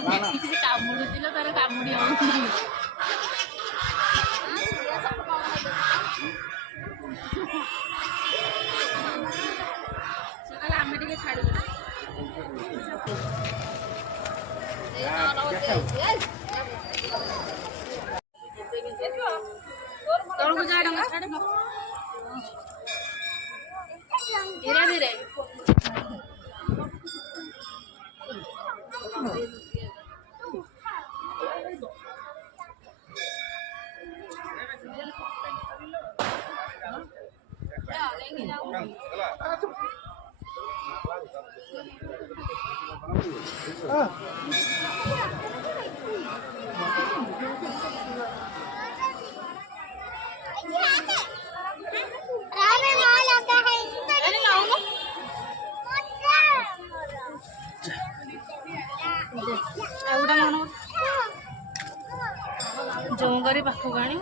କାମୁଡୁଛି ଲୋ ତାର କାମୁଡି ହଉନି। ଆମେ ଟିକେ ଛାଡ଼ିବୁ ତଳକୁ ଯା ଧୀରେ ଧୀରେ जो करी पाखक आनी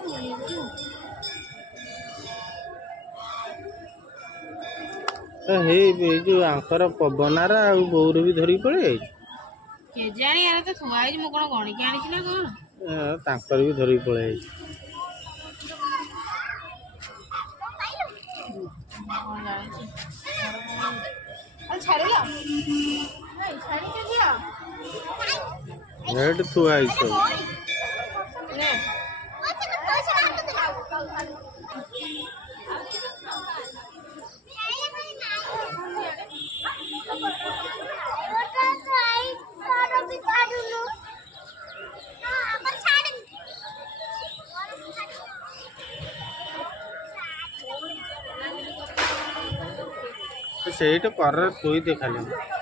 जो आंकर पवनार आ बोर भी धरी पड़े केजाणी यार तो थुआई मु कोन गणिक आनी ना कोन तांकर भी धरी पड़े रेड थुआई सब से कर थोई दे खाली